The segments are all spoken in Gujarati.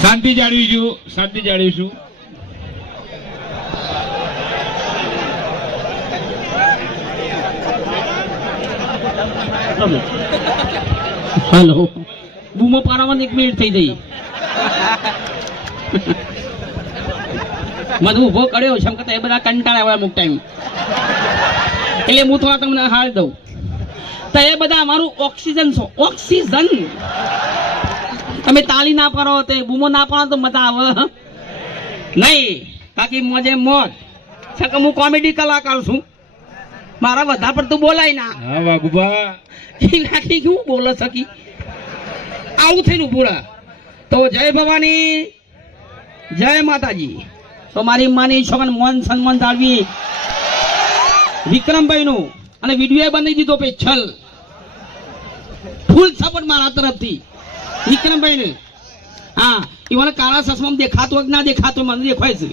શાંતિ જાળવીશું, શાંતિ જાળવીશું. હેલો, બૂમો પાડવાની 1 મિનિટ થઈ ગઈ. મને ઉભો કર્યો છે કે એ બધા કંટાળ્યા હોય અમુક ટાઈમ, એટલે હું થોડા તમને હાલ દઉં. તો એ બધા અમારું ઓક્સિજન છો, ઓક્સિજન. તમે તાળી ના પાડો તો બૂમો ના પાડો તો મજા આવે નહીં. બાકી મોજે મોજ છે કે હું કોમેડી કલાકાર છું, મારા વધારે પડતું બોલાય ના. હા વાઘુબા, એ નાખી શું બોલો સકી આવું થઈને પૂરા. તો જય ભવાની, જય માતાજી. તો મારી માની છોકરાને મન સન્માન જાળવી વિક્રમભાઈ નું, અને વિડીયો બનાવી દીધો પેછલ ફૂલ સપોર્ટ મારા તરફથી વિક્રમભાઈ ને. હા, એવાને કાળા ચશ્મા દેખાતો ના દેખાતો મને દેખાય છે.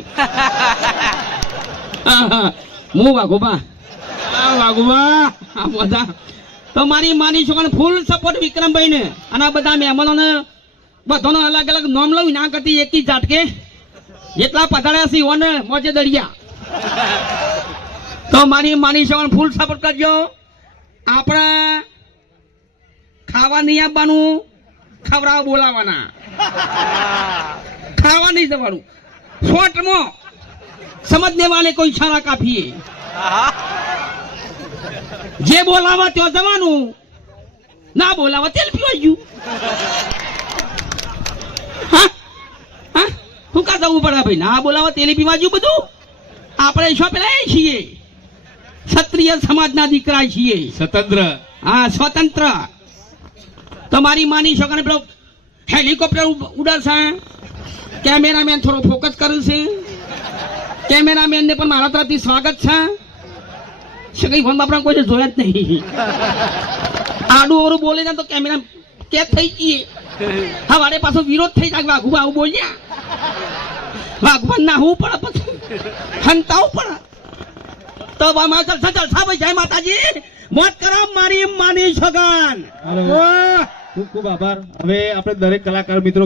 હું વાઘોબા, વાઘુબા, આ બધા તો મારી માની છોકરાને ફૂલ સપોર્ટ વિક્રમભાઈ ને, અને આ બધા મહેમાનોને બધાનો અલગ અલગ નામ લઉં ના કરતી એક ઝાટકે જેટલા પધાર્યા છે ઓને મોજે દરિયા. તો મારી માની છોકરાને ફૂલ સપોર્ટ કરજો. આપણા ખાવા નહીં આપવાનું, ખવડાવવા બોલાવાના, ખાવા નહીં જવાનું. શોર્ટમાં સમજને વાલે કોઈ ઈશારા કાફીએ. જે બોલાવા ત્યાં જવાનું, ના બોલાવા તેલ પીવાઈ ગયું. હા હા, શું કા જવું પડે ભાઈ? ના બોલાવા તેલ પીવા ગયું. બધું આપણે શું પેલા છીએ, ક્ષત્રિય સમાજના દીકરા છીએ, સ્વતંત્ર. હા સ્વતંત્ર. તમારી માની છોકરાને પેલો હેલિકોપ્ટર ઉડાડશે, કેમેરામેન થોડો ફોકસ કરે છે. કેમેરામેન ને પણ મારા તરફથી સ્વાગત છે. શું કઈ ફોન બાપરા કોઈ જોયા જ નહીં. આડું ઓરું બોલે ને તો કેમેરા કેદ થઈ ગઈ. હા, વાડે પાછો વિરોધ થઈ જાય. વાઘુબા આવું બોલ્યા, વાઘુબા ના હું પડે પછી હંતાવું પડે. તો જલસા જલસા ભાઈ, જય માતાજી. મોત કરો મારી માની છગન. ખૂબ ખૂબ આભાર. હવે આપણે દરેક કલાકાર મિત્રો